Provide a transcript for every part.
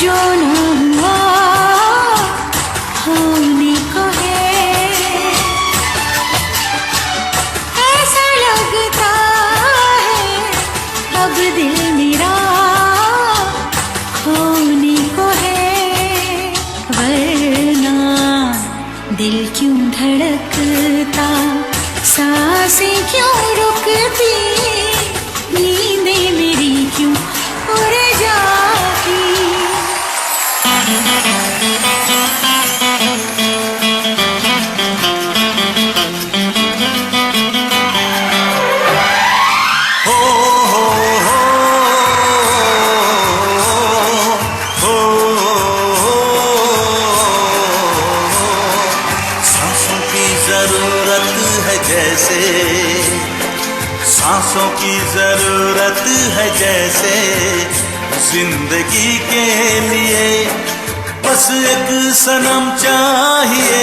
जो न हुआ होने को है। ऐसा लगता है अब दिल मेरा खोने को है, वरना दिल क्यों धड़कता, सांसें क्यों रुकती, नींदें मेरी क्यों उड़ जाती। सांसों की जरूरत है जैसे, सांसों की जरूरत है जैसे, जिंदगी के लिए बस एक सनम चाहिए,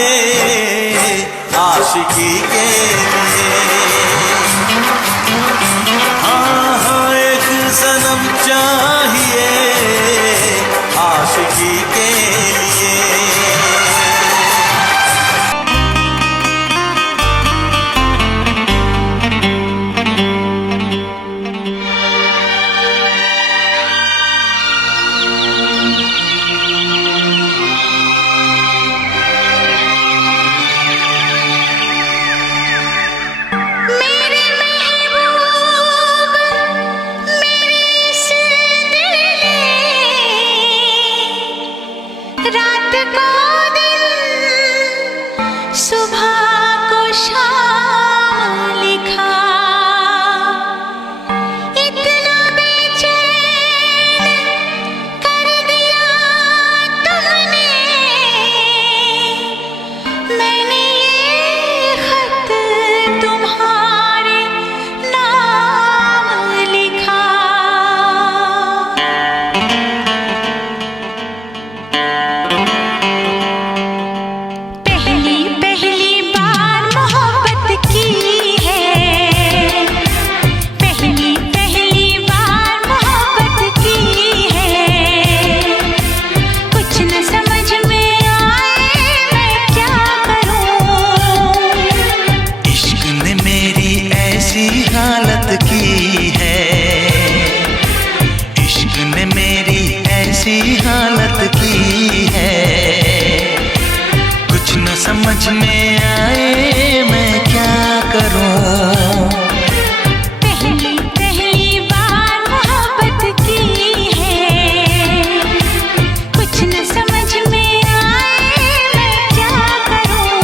आशिकी के लिए। हाँ हाँ एक सनम चाहिए, आशिकी के लिए। समझ में आए मैं क्या करूं। पहली पहली बार मोहब्बत की है, कुछ न समझ में आए मैं क्या करूं।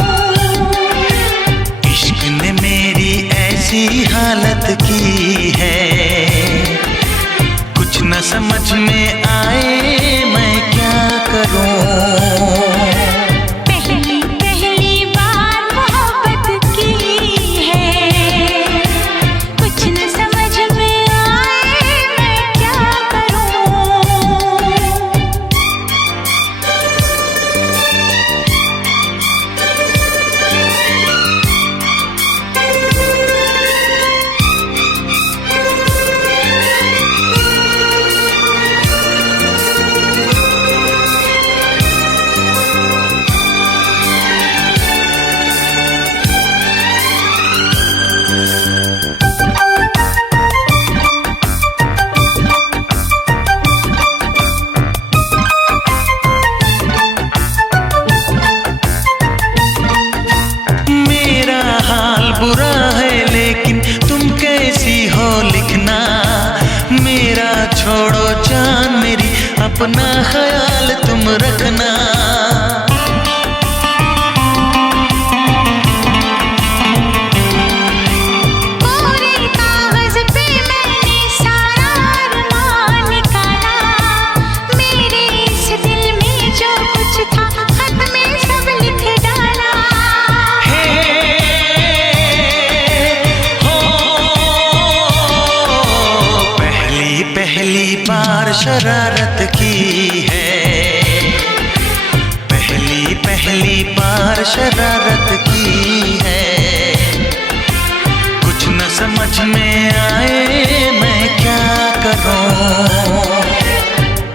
इश्क ने मेरी ऐसी हालत की है, कुछ न समझ में आए मैं क्या करूं। बुरा है लेकिन तुम कैसी हो लिखना, मेरा छोड़ो जान मेरी, अपना ख्याल तुम रखना। पूरे कागज पे मैंने सारा अरमान निकाला, मेरे इस दिल में जो कुछ था खत में सब लिख डाला। पहली बार शरारत की है, पहली बार शरारत की है, कुछ न समझ में आए मैं क्या करूं।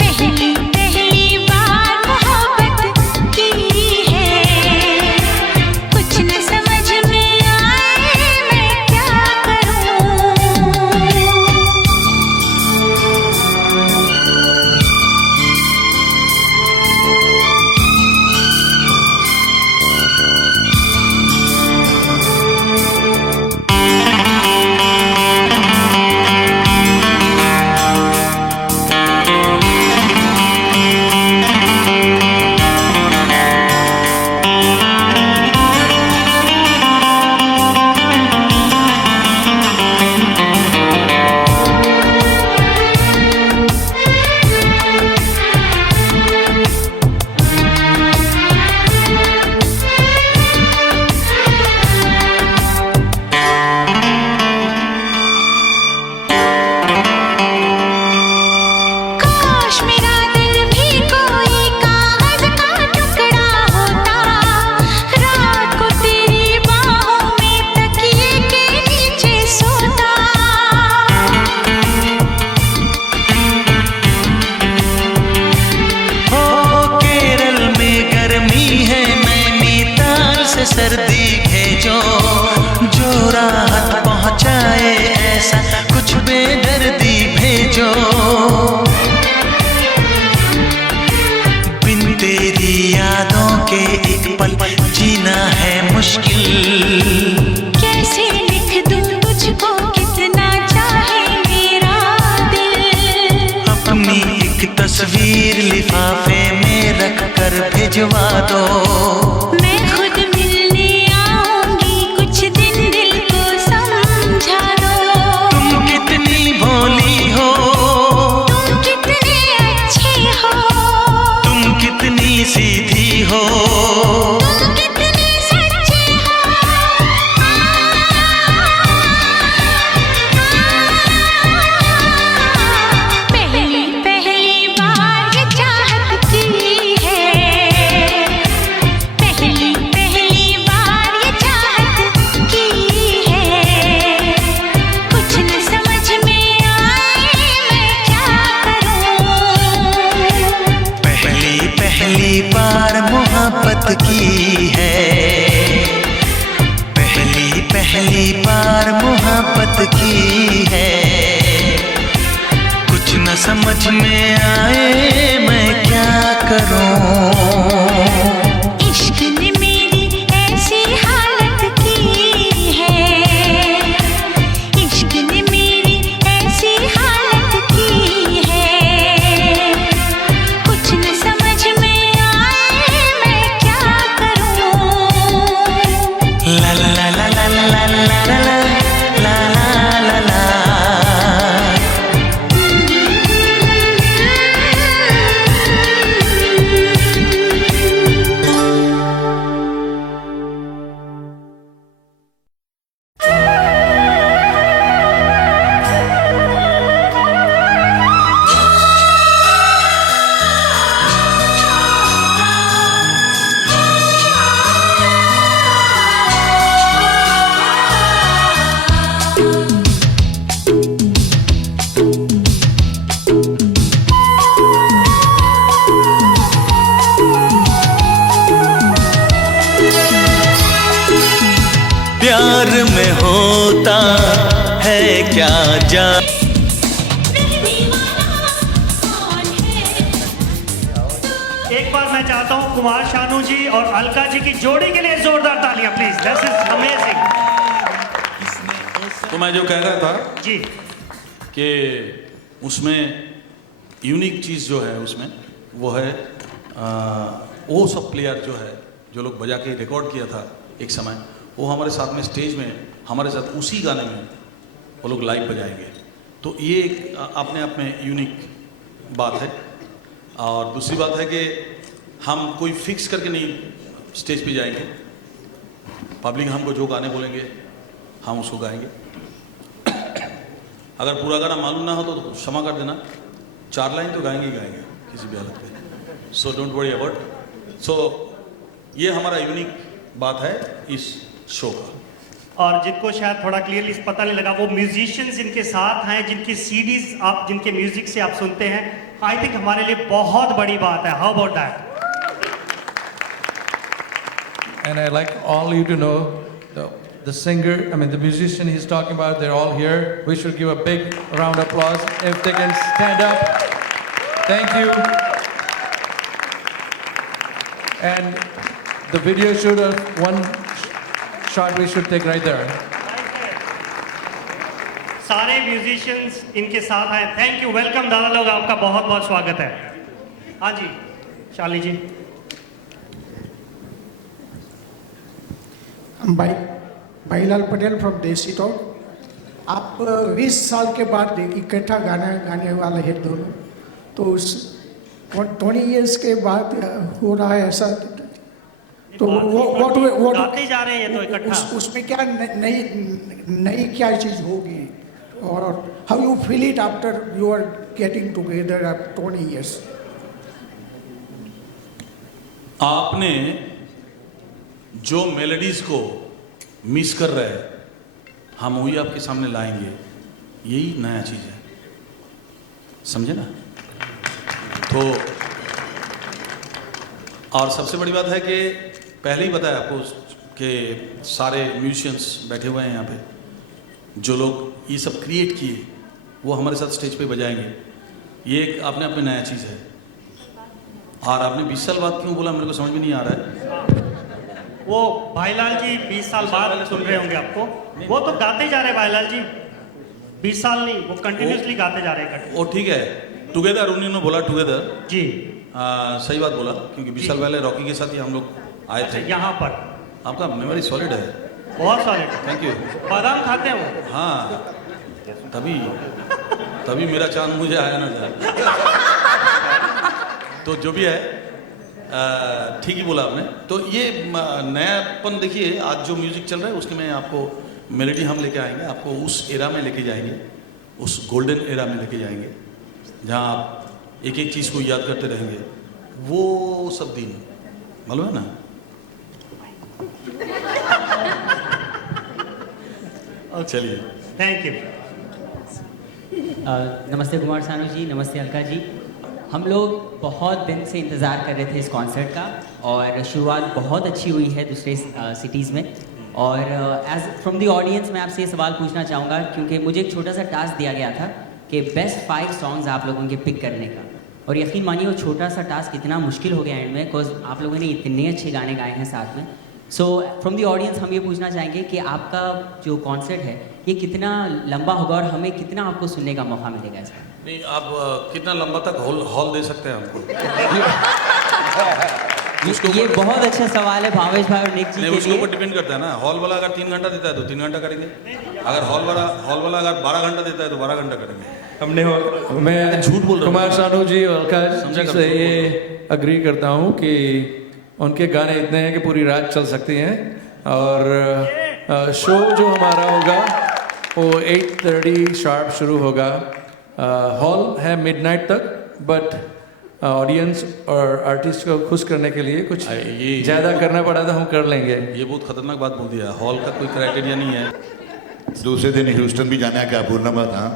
पहली बिन तेरी यादों के एक पल जीना है मुश्किल। कैसे लिख दूं तुझको कितना चाहे मेरा दिल। अपनी एक तस्वीर लिफाफे में रख कर भिजवा दो। मैं खुद मिलने आऊंगी कुछ दिन दिल को समझा दो। तुम कितनी भोली हो, तुम कितने अच्छे हो, तुम कितनी सीधी हो, तुम कितने सच्चे हो। पहली पहली बार ये चाहत की है। पहली पहली बार ये चाहत की है। कुछ न समझ में आए मैं क्या करूं। पहली पहली बार मोहब्बत की है। पहली पहली बार मोहब्बत की है। कुछ न समझ में आए मैं क्या करूं। इश्क ने मेरी ऐसी हालत की है। इश्क ने मेरी ऐसी हालत की है। कुछ न समझ में आए मैं क्या करूं। ला ला ला ला ला ला ला ला ला ला ला ला। प्यार में होता है क्या जान। एक बार मैं चाहता हूं कुमार शानू जी और अलका जी की जोड़ी के लिए जोरदार तालियां प्लीज। This is amazing. तो मैं जो कह रहा था जी कि उसमें यूनिक चीज़ जो है उसमें वो है वो सब प्लेयर जो है जो लोग बजा के रिकॉर्ड किया था एक समय, वो हमारे साथ में स्टेज में हमारे साथ उसी गाने में वो लोग लाइव बजाएंगे। तो ये एक अपने आप में यूनिक बात है। और दूसरी बात है कि हम कोई फिक्स करके नहीं स्टेज पे जाएंगे। पब्लिक हमको जो गाने बोलेंगे हम उसको गाएंगे। अगर पूरा गाना मालूम ना हो तो क्षमा कर देना, 4 लाइन तो गाएंगे ही गाएंगे किसी भी हालत में। So don't worry about. So ये हमारा यूनिक बात है इस शो का। और जिनको शायद थोड़ा क्लियरली पता नहीं लगा, वो म्यूजिशियंस इनके साथ हैं जिनकी सीडीज आप जिनके म्यूजिक से आप सुनते हैं। आई थिंक हमारे लिए बहुत बड़ी बात है। How about that? And I'd like all you to know the singer, the musician he's talking about, they're all here. We should give a big round of applause if they can stand up. Thank you. And the video shoot of one shot we should take right there. सारे musicians इनके साथ हैं। Thank you, welcome दादा लोग, आपका बहुत बहुत स्वागत है। हाँ जी शाली जी। भाईलाल पटेल फ्रॉम देसी टॉक। आप 20 साल के बाद इकट्ठा गाना गाने वाले हैं दोनों, तो उस 20 इयर्स के बाद हो रहा है ऐसा। तो वो गाते जा रहे हैं ये तो इकट्ठा। उसमें क्या नई क्या चीज़ होगी, और how you feel it after you are getting together after 20 years? आपने जो मेलोडीज को मिस कर रहे हैं हम वही आपके सामने लाएंगे। यही नया चीज़ है, समझे ना? तो और सबसे बड़ी बात है कि पहले ही बताया आपको कि सारे म्यूजिशियंस बैठे हुए हैं यहाँ पे, जो लोग ये सब क्रिएट किए वो हमारे साथ स्टेज पे बजाएंगे। ये एक आपने अपने नया चीज़ है। और आपने 20 साल बाद क्यों बोला, मेरे को समझ में नहीं आ रहा है। वो भाईलाल जी 20 साल बाद सुन रहे होंगे आपको, वो तो गाते जा रहे हैं भाईलाल जी, 20 साल नहीं, वो कंटिन्यूसली गाते जा रहे हैं। वो ठीक है, टुगेदर उन्होंने बोला टुगेदर, जी सही बात बोला, क्योंकि 20 साल पहले रॉकी के साथ ही हम लोग आए थे। यहाँ पर आपका मेमोरी सॉलिड है, बहुत सॉलिड। Thank you. बादाम खाते हैं वो। हाँ, तभी मेरा चांद मुझे आया ना जाए। तो जो भी है, ठीक ही बोला आपने। तो ये नयापन देखिए, आज जो म्यूजिक चल रहा है उसके में आपको मेलोडी हम लेके आएंगे, आपको उस एरा में लेके जाएंगे, उस गोल्डन एरा में लेके जाएंगे जहाँ आप एक एक चीज़ को याद करते रहेंगे। वो सब दिन मालूम है ना। चलिए, थैंक यू। नमस्ते कुमार सानू जी, नमस्ते अलका जी। हम लोग बहुत दिन से इंतज़ार कर रहे थे इस कॉन्सर्ट का, और शुरुआत बहुत अच्छी हुई है दूसरे सिटीज़ में। और एज फ्रॉम द ऑडियंस मैं आपसे ये सवाल पूछना चाहूँगा, क्योंकि मुझे एक छोटा सा टास्क दिया गया था कि बेस्ट 5 सॉन्ग्स आप लोगों के पिक करने का, और यकीन मानिए वो छोटा सा टास्क इतना मुश्किल हो गया एंड में, बिकॉज आप लोगों ने इतने अच्छे गाने गाए हैं साथ में। सो फ्रॉम द ऑडियंस हम ये पूछना चाहेंगे कि आपका जो कॉन्सर्ट है ये कितना लंबा होगा और हमें कितना आपको सुनने का मौका मिलेगा इसमें? नहीं आप कितना लंबा तक हॉल दे सकते हैं हमको? ये बहुत अच्छा सवाल है भावेश भाई और निक जी नहीं, के उसके लिए। ऊपर डिपेंड करता है ना। हॉल वाला अगर 3 घंटा देता है तो 3 घंटा करेंगे, अगर हॉल वाला अगर 12 घंटा देता है तो 12 घंटा करेंगे। मैं झूठ बोल रहा हूँ। कुमार सानू जी और अलका समझा जी कर से झूठ ये अग्री करता हूँ कि उनके गाने इतने हैं कि पूरी रात चल सकती हैं। और शो जो हमारा होगा वो 8:30 शार्प शुरू होगा। हॉल है मिडनाइट तक, बट ऑडियंस और आर्टिस्ट को खुश करने के लिए कुछ ये- ज़्यादा करना पड़ा तो हम कर लेंगे। ये बहुत खतरनाक बात बोल दिया। हॉल का कोई क्राइटेरिया नहीं है। दूसरे दिन ह्यूस्टन भी जाना है क्या भूलना मत। हाँ,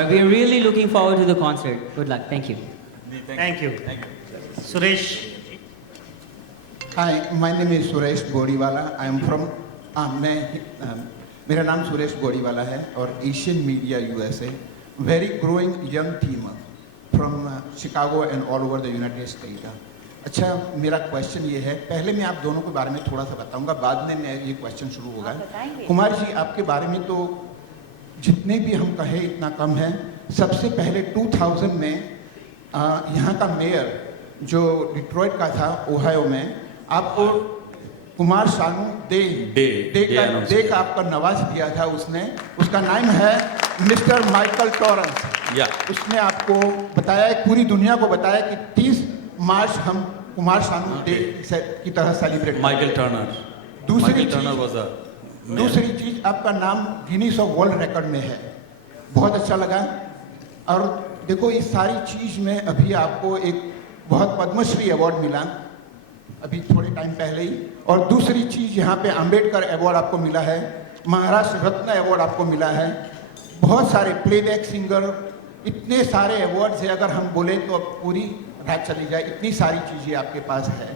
We are really looking forward to the concert. Good luck. Thank you. Thank you. Suresh. Hi, my name is Suresh Boriwala. I am from मेरा नाम सुरेश बोरीवाला है और Asian media USA, very growing young team from Chicago and all over the United State. अच्छा, मेरा question ये है, पहले मैं आप दोनों के बारे में थोड़ा सा बताऊंगा, बाद में मैं ये क्वेश्चन शुरू होगा। कुमार जी, आपके बारे में तो जितने भी हम कहें इतना कम है। सबसे पहले 2000 में यहाँ का मेयर जो डिट्रॉइट का था, ओहायो में, आपको कुमार सानू डे का आपका नवाज दिया था उसने। उसका नाम है मिस्टर माइकल टॉरेंस। या उसने आपको बताया, पूरी दुनिया को बताया कि 30 मार्च हम कुमार सानू डे की तरह सेलिब्रेट। Michael Turner. दूसरी चीज आपका नाम गिनीज ऑफ वर्ल्ड रिकॉर्ड में है, बहुत अच्छा लगा। और देखो, इस सारी चीज में अभी आपको एक बहुत पद्मश्री अवार्ड मिला अभी थोड़े टाइम पहले ही। और दूसरी चीज यहाँ पे अंबेडकर अवार्ड आपको मिला है, महाराष्ट्र रत्न अवार्ड आपको मिला है, बहुत सारे प्लेबैक सिंगर, इतने सारे अवार्ड्स है, अगर हम बोले तो अब पूरी रात चली जाए, इतनी सारी चीजें आपके पास है।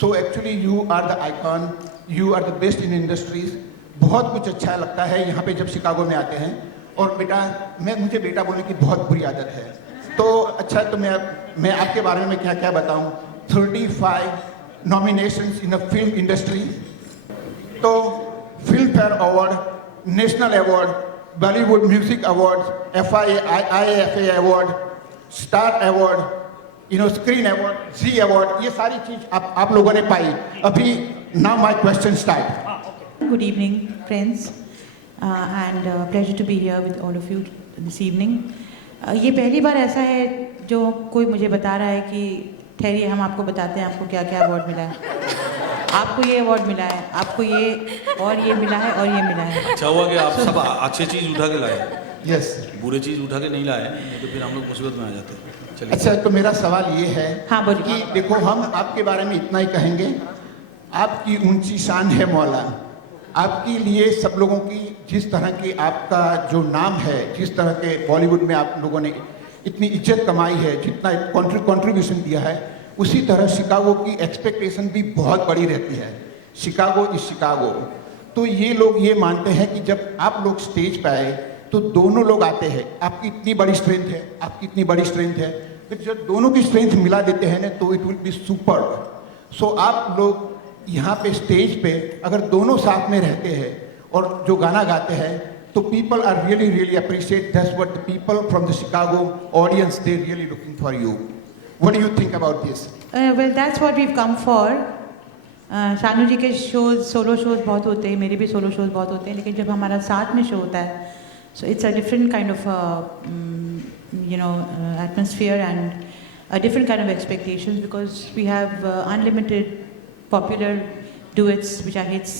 So actually you are the icon, you are the best in industries. बहुत कुछ अच्छा लगता है यहाँ पे जब शिकागो में आते हैं। और बेटा, मुझे बेटा बोलने की बहुत बुरी आदत है, तो अच्छा, तो मैं आपके बारे में क्या क्या बताऊँ। 35 nominations in a film industry, तो Filmfare award, national award, Bollywood music award, IIFA award, star award, screen award, Zee award, ये सारी चीज आप लोगों ने पाई। अभी now my question start. Good evening, friends, and pleasure to be here with all of you this evening. ये पहली बार ऐसा है जो कोई मुझे बता रहा है कि ठहरिए, हम आपको बताते हैं आपको क्या क्या अवार्ड मिला है। आपको ये अवार्ड मिला है, आपको ये और ये मिला है और ये मिला है। अच्छा हुआ कि आप सब अच्छी चीज उठा के लाए। यस। बुरे चीज उठा के नहीं लाए, नहीं तो फिर हम लोग मुसीबत में आ जाते। चलिए। अच्छा, तो मेरा सवाल ये है, हाँ, बोलिए। कि देखो, हम आपके बारे में इतना ही कहेंगे, आपकी ऊंची शान है मौला। आपके लिए सब लोगों की, जिस तरह की आपका जो नाम है, जिस तरह के बॉलीवुड में आप लोगों ने इतनी इज्जत कमाई है, जितना कंट्रीब्यूशन दिया है, उसी तरह शिकागो की एक्सपेक्टेशन भी बहुत बड़ी रहती है। Chicago is Chicago. तो ये लोग ये मानते हैं कि जब आप लोग स्टेज पे आए तो दोनों लोग आते हैं, आपकी इतनी बड़ी स्ट्रेंथ है, आपकी इतनी बड़ी स्ट्रेंथ है, फिर जब दोनों की स्ट्रेंथ मिला देते हैं ना तो इट विल बी सुपर। सो आप लोग यहाँ पे स्टेज पे अगर दोनों साथ में रहते हैं और जो गाना गाते हैं तो people are really really appreciate that's what the people from the Chicago audience they really looking for you. What do you think about this? Well that's what we come for. Shanu ji के शोज, सोलो शोज बहुत होते हैं, मेरे भी solo shows बहुत होते हैं, लेकिन जब हमारा साथ में शो होता है so it's a different kind of atmosphere and a different kind of expectations because we have unlimited popular duets which are hits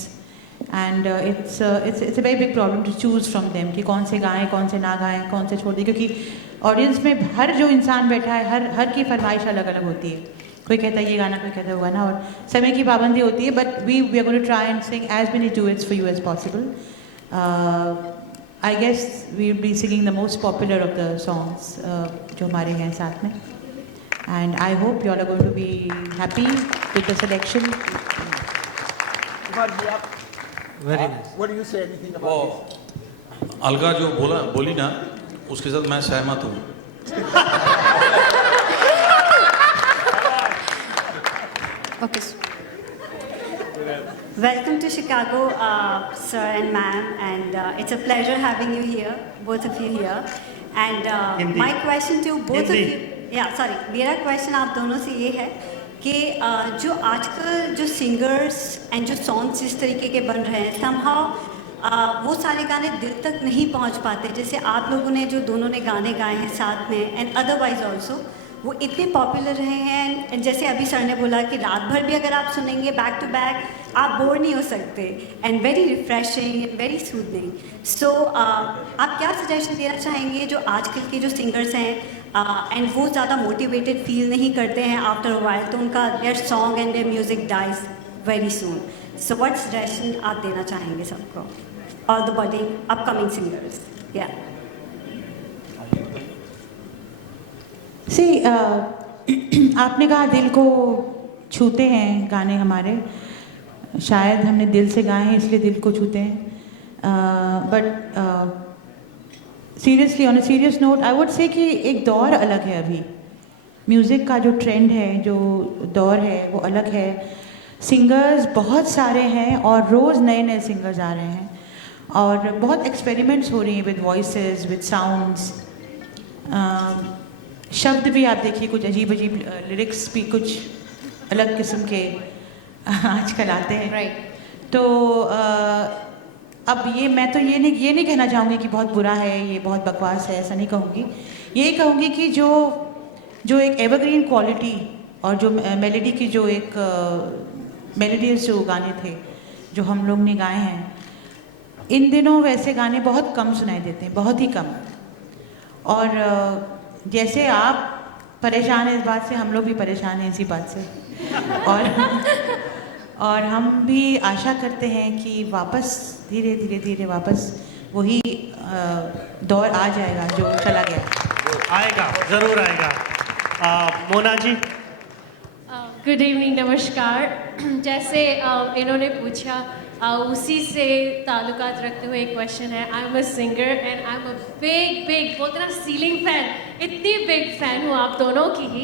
and it's a very big problem to choose from them कि कौन से गाएं, कौन से ना गाएं, कौन से छोड़ दें, क्योंकि ऑडियंस में हर जो इंसान बैठा है हर की फरमाइश अलग अलग होती है। कोई कहता है ये गाना, कोई कहता है वो गाना, और समय की पाबंदी होती है, but we are going to try and sing as many duets for you as possible. I guess we will be singing the most popular of the songs जो हमारे हैं साथ में, and I hope you all are going to be happy with the selection. Very nice. What do you say anything about this? Alka जो बोली ना उसके साथ मैं सहमत हूँ। Okay. Welcome to Chicago, sir and ma'am, and it's a pleasure having you here, both of you here. And my question to both of you, मेरा question आप दोनों से ये है कि जो आजकल जो सिंगर्स एंड जो सॉन्ग्स इस तरीके के बन रहे हैं somehow वो सारे गाने दिल तक नहीं पहुंच पाते, जैसे आप लोगों ने जो दोनों ने गाने गाए हैं साथ में एंड अदरवाइज ऑल्सो वो इतने पॉपुलर रहे हैं। जैसे अभी सर ने बोला कि रात भर भी अगर आप सुनेंगे बैक टू बैक आप बोर नहीं हो सकते, and very refreshing and very soothing. So आप क्या सजेशन देना चाहेंगे जो आजकल के जो सिंगर्स हैं एंड वो ज़्यादा मोटिवेटेड फील नहीं करते हैं आफ्टर अ व्हाइल, तो उनका their song and their music dies very soon, so what suggestion आप देना चाहेंगे सबको और द बडिंग अपकमिंग सिंगर्स? या See, आपने कहा दिल को छूते हैं गाने हमारे, शायद हमने दिल से गाए हैं इसलिए दिल को छूते हैं, but seriously on a serious note I would say कि एक दौर अलग है अभी, म्यूज़िक का जो ट्रेंड है, जो दौर है वो अलग है। सिंगर्स बहुत सारे हैं और रोज़ नए नए सिंगर्स आ रहे हैं और बहुत एक्सपेरिमेंट्स हो रही हैं विद वॉइसेस, विद साउंड्स। शब्द भी आप देखिए कुछ अजीब अजीब, लिरिक्स भी कुछ अलग किस्म के आजकल आते हैं, राइट। तो अब ये मैं तो ये नहीं कहना चाहूँगी कि बहुत बुरा है, ये बहुत बकवास है, ऐसा नहीं कहूँगी। ये कहूँगी कि जो एक एवरग्रीन क्वालिटी और जो मेलोडी की जो एक मेलोडियस जो गाने थे जो हम लोग ने गाए हैं, इन दिनों वैसे गाने बहुत कम सुनाई देते हैं, बहुत ही कम। और जैसे आप परेशान हैं इस बात से, हम लोग भी परेशान हैं इसी बात से, और हम भी आशा करते हैं कि वापस धीरे धीरे धीरे वापस वही दौर आ जाएगा जो चला गया। आएगा, ज़रूर आएगा। मोना जी। गुड इवनिंग, नमस्कार। जैसे इन्होंने पूछा उसी से ताल्लुकात रखते हुए एक क्वेश्चन है। I am a singer and I am a big बोलते ना सीलिंग फैन, इतनी बिग फैन हूँ आप दोनों की ही।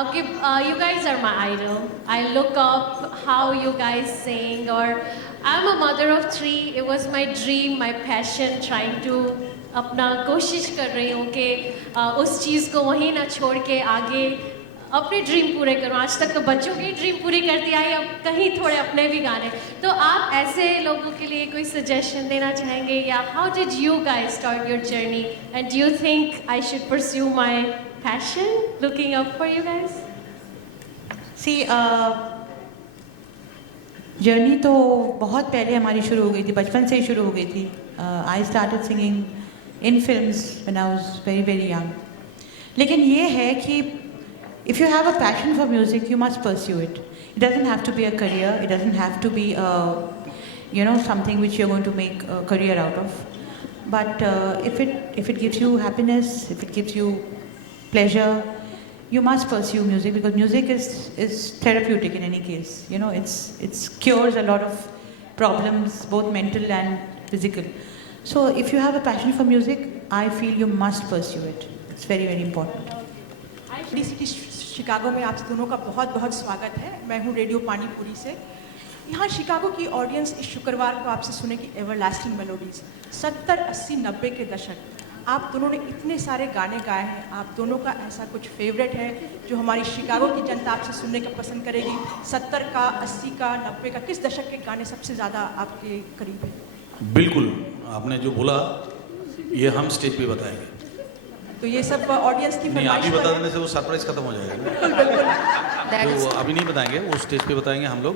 आपके you guys are my idol, I look up how you guys sing, और I am a mother of 3, it was my dream, my passion, trying to अपना कोशिश कर रही हूँ कि उस चीज़ को वहीं ना छोड़ के आगे अपने ड्रीम पूरे करूँ। आज तक तो बच्चों की ड्रीम पूरी करती आई, अब कहीं थोड़े अपने भी गाने। तो आप ऐसे लोगों के लिए कोई सजेशन देना चाहेंगे, या how did you guys start your journey and do you think I should pursue my passion looking up for you guys? See journey तो बहुत पहले हमारी शुरू हो गई थी, बचपन से ही शुरू हो गई थी। I started singing in films when I was very very young. लेकिन ये है कि if you have a passion for music, you must pursue it. It doesn't have to be a career. It doesn't have to be, something which you're going to make a career out of. But if it gives you happiness, if it gives you pleasure, you must pursue music, because music is therapeutic in any case. You know, it's cures a lot of problems, both mental and physical. So if you have a passion for music, I feel you must pursue it. It's very, very important. City Chicago में आप दोनों का बहुत बहुत स्वागत है। मैं हूँ रेडियो पानीपुरी से। यहाँ शिकागो की ऑडियंस इस शुक्रवार को आपसे सुनेगी एवरलास्टिंग मेलोडीज। 70, 80, 90 के दशक आप दोनों ने इतने सारे गाने गाए हैं। आप दोनों का ऐसा कुछ फेवरेट है जो हमारी शिकागो की जनता आपसे सुनने का पसंद करेगी? 70 का, 80 का, 90 का, किस दशक के गाने सबसे ज़्यादा आपके करीब हैं? बिल्कुल, आपने जो बोला ये हम स्टेज पे बताएंगे। तो ये सब ऑडियंस की नहीं, फरमाइश अभी बता पर देने से वो सरप्राइज खत्म हो जाएगा। बिल्कुल बिल्कुल। तो अभी नहीं बताएंगे, वो स्टेज पे बताएंगे हम लोग।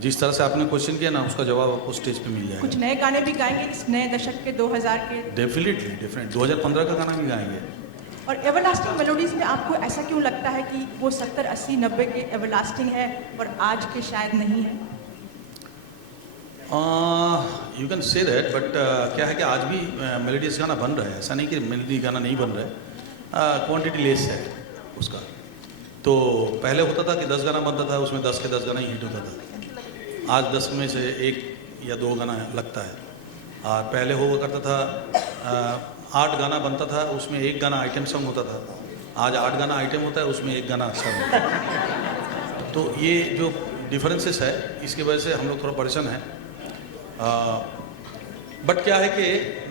जिस तरह से आपने क्वेश्चन किया ना, उसका जवाब आपको स्टेज पे मिल जाएगा। कुछ नए गाने भी गाएंगे इस नए दशक के 2000 के? डेफिनेटली 2015 का गाना भी गाएंगे। और एवरलास्टिंग मेलोडीज में आपको ऐसा क्यों लगता है कि वो 70, 80, 90 के एवरलास्टिंग है और आज के शायद नहीं है? You can say that, but क्या है कि आज भी मेलोडियस गाना बन रहा है। ऐसा नहीं कि मेलोडी गाना नहीं बन रहा है, क्वांटिटी लेस है उसका। तो पहले होता था कि 10 गाना बनता था, उसमें 10 के 10 गाना ही हिट होता था। आज 10 में से 1 या 2 गाना लगता है। और पहले हुआ करता था 8 गाना बनता था, उसमें 1 गाना आइटम सॉन्ग होता था। आज 8 गाना आइटम होता है, उसमें 1 गाना सॉन्ग होता है। तो ये जो डिफरेंसेस है, इसकी वजह से हम लोग थोड़ा परेशान हैं। बट क्या है कि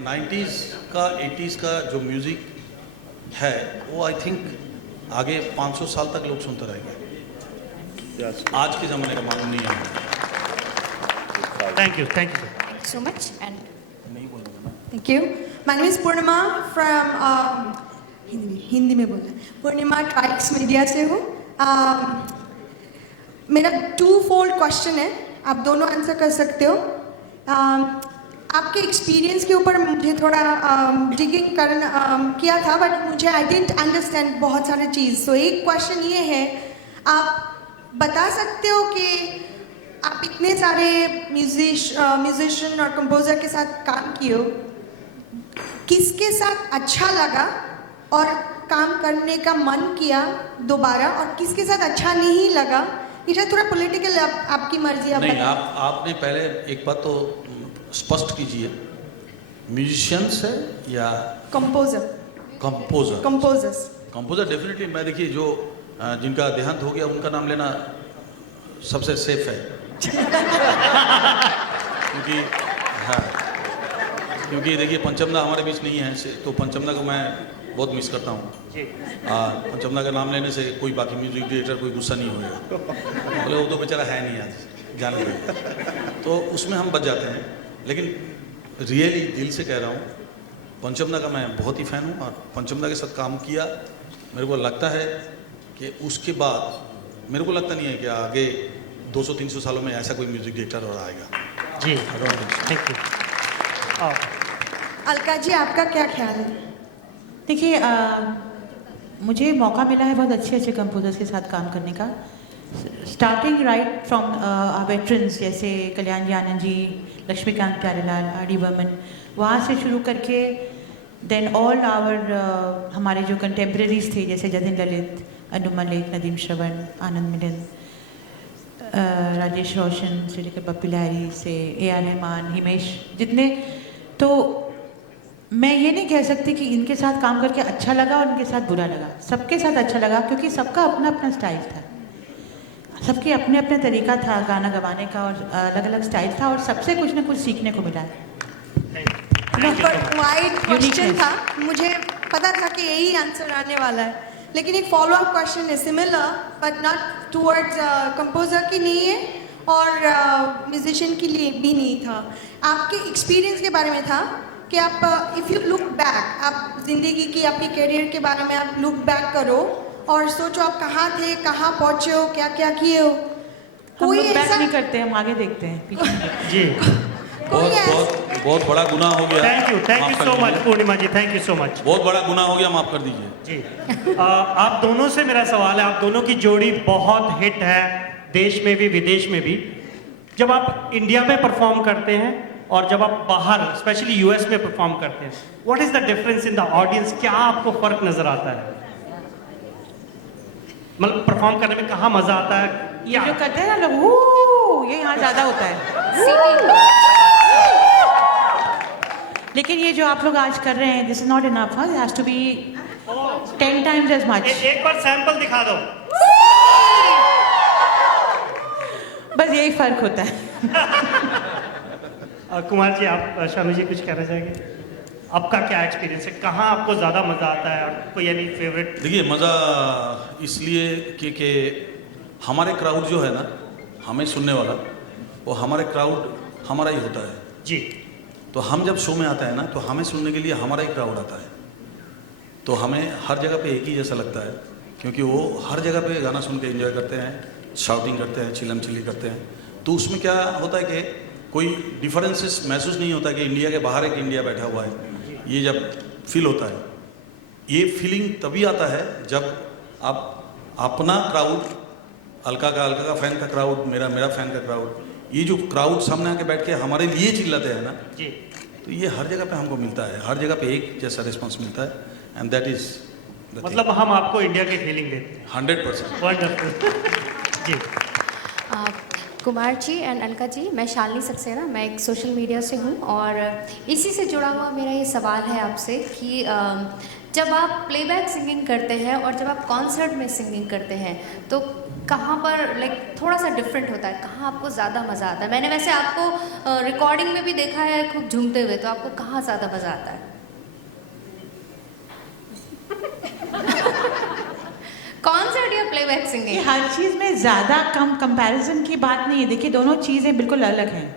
90s का 80s का जो म्यूज़िक है वो आई थिंक आगे 500 साल तक लोग सुनते रहेंगे। आज के ज़माने का मालूम नहीं है। Thank you so much and thank you. My name is Purnima from Hindi में बोलना। पूर्णिमा ट्राइक्स मीडिया से हूँ। मेरा 2-fold क्वेश्चन है, आप दोनों आंसर कर सकते हो। आपके एक्सपीरियंस के ऊपर मुझे थोड़ा डिगिंग करना किया था, बट मुझे आई डिडंट अंडरस्टैंड बहुत सारे चीज़। तो एक क्वेश्चन ये है, आप बता सकते हो कि आप इतने सारे म्यूजिशियन और कंपोजर के साथ काम किए हो, किसके साथ अच्छा लगा और काम करने का मन किया दोबारा, और किसके साथ अच्छा नहीं लगा? ये थोड़ा पॉलिटिकल, आपकी मर्जी। आप नहीं, आपने पहले एक बात तो स्पष्ट कीजिए, म्यूजिशियंस है या कंपोजर? डेफिनेटली मैं देखिए जो जिनका देहांत हो गया उनका नाम लेना सबसे सेफ है। क्योंकि देखिए पंचमदा हमारे बीच नहीं है, तो पंचमदा को मैं बहुत मिस करता हूँ। पंचमदा का नाम लेने से कोई बाकी म्यूजिक डायरेक्टर कोई गुस्सा नहीं होगा, बोले वो तो बेचारा है नहीं आज, जाने दो। तो उसमें हम बच जाते हैं। लेकिन रियली दिल से कह रहा हूँ, पंचमदा का मैं बहुत ही फ़ैन हूँ और पंचमदा के साथ काम किया। मेरे को लगता है कि उसके बाद मेरे को लगता नहीं है कि आगे 200-300 सालों में ऐसा कोई म्यूजिक डायरेक्टर और आएगा। जी थैंक यू। अलका जी, आपका क्या ख्याल है? देखिए, मुझे मौका मिला है बहुत अच्छे अच्छे कंपोजर्स के साथ काम करने का, स्टार्टिंग राइट फ्रॉम वेटरन्स जैसे कल्याण जी आनंद जी, लक्ष्मीकांत प्यारेलाल, आर.डी. बर्मन, वहाँ से शुरू करके देन ऑल आवर हमारे जो कंटेम्प्रेरीज थे जैसे जतिन ललित, अनु मलिक, नदीम श्रवण, आनंद मिलन, राजेश रोशन से लेकर पप्पी लहरी से A.R. रहमान, हिमेश, जितने। तो मैं ये नहीं कह सकती कि इनके साथ काम करके अच्छा लगा और इनके साथ बुरा लगा। सबके साथ अच्छा लगा, क्योंकि सबका अपना अपना स्टाइल था, सबके अपने अपने तरीका था गाना गवाने का, और अलग अलग स्टाइल था, और सबसे कुछ ना कुछ सीखने को मिला। वाइड क्वेश्चन था, मुझे पता था कि यही आंसर आने वाला है, लेकिन एक फॉलो अप क्वेश्चन है similar but not towards composer की नहीं है और म्यूजिशियन के लिए भी नहीं था। आपके एक्सपीरियंस के बारे में था कि आप इफ़ यू लुक बैक, आप जिंदगी की आपकी करियर के बारे में आप लुक बैक करो और सोचो आप कहाँ थे, कहाँ पहुँचे हो, क्या क्या किए हो। कोई ऐसा नहीं करते, हम आगे देखते हैं पीछे। जी बहुत बड़ा गुनाह हो गया। Thank you so much Purnima ji, thank you so much. बहुत बड़ा गुनाह हो गया, माफ कर दीजिए। जी आप दोनों से मेरा सवाल है, आप दोनों की जोड़ी बहुत हिट है देश में भी विदेश में भी। जब आप इंडिया में परफॉर्म करते हैं और जब आप बाहर स्पेशली यूएस में परफॉर्म करते हैं, what is the difference in the audience? क्या आपको फर्क नजर आता है? मतलब परफॉर्म करने में कहाँ मजा आता है? ये जो करते हैं ना लोग, ये यहाँ ज्यादा होता है। लेकिन ये जो आप लोग आज कर रहे हैं, this is not enough, it has to be 10 times as much. एक बार सैंपल दिखा दो। बस यही फर्क होता है। कुमार जी, आप शामी जी कुछ कहना चाहेंगे? आपका क्या एक्सपीरियंस है, कहाँ आपको ज़्यादा मज़ा आता है, और कोई यानी फेवरेट? देखिए, मज़ा इसलिए कि हमारे क्राउड जो है ना, हमें सुनने वाला, वो हमारे क्राउड हमारा ही होता है जी। तो हम जब शो में आता है ना, तो हमें सुनने के लिए हमारा ही क्राउड आता है, तो हमें हर जगह पे एक ही जैसा लगता है, क्योंकि वो हर जगह पे गाना सुन के एंजॉय करते हैं, शाउटिंग करते हैं, चिलम चिली करते हैं। तो उसमें क्या होता है कि कोई डिफरेंसेस महसूस नहीं होता कि इंडिया के बाहर एक इंडिया बैठा हुआ है। ये जब फील होता है, ये फीलिंग तभी आता है जब आप अपना क्राउड, अलका का फैन का क्राउड, मेरा फैन का क्राउड, ये जो क्राउड सामने आके बैठ के हमारे लिए चिल्लाते हैं ना जी, तो ये हर जगह पे हमको मिलता है, हर जगह पे एक जैसा रिस्पॉन्स मिलता है, एंड दैट इज मतलब हम आपको इंडिया की फीलिंग देते हैं। 100%। वंडरफुल जी। कुमार जी एंड अलका जी, मैं शालिनी सक्सेना, मैं एक सोशल मीडिया से हूँ, और इसी से जुड़ा हुआ मेरा ये सवाल है आपसे कि जब आप प्लेबैक सिंगिंग करते हैं और जब आप कॉन्सर्ट में सिंगिंग करते हैं, तो कहाँ पर थोड़ा सा डिफरेंट होता है, कहाँ आपको ज़्यादा मज़ा आता है? मैंने वैसे आपको रिकॉर्डिंग में भी देखा है खूब झूमते हुए, तो आपको कहाँ ज़्यादा मज़ा आता है? कॉन्सर्ट या प्लेबैक सिंगिंग? हर चीज़ में ज़्यादा कम कंपैरिजन की बात नहीं है। देखिए, दोनों चीज़ें बिल्कुल अलग हैं,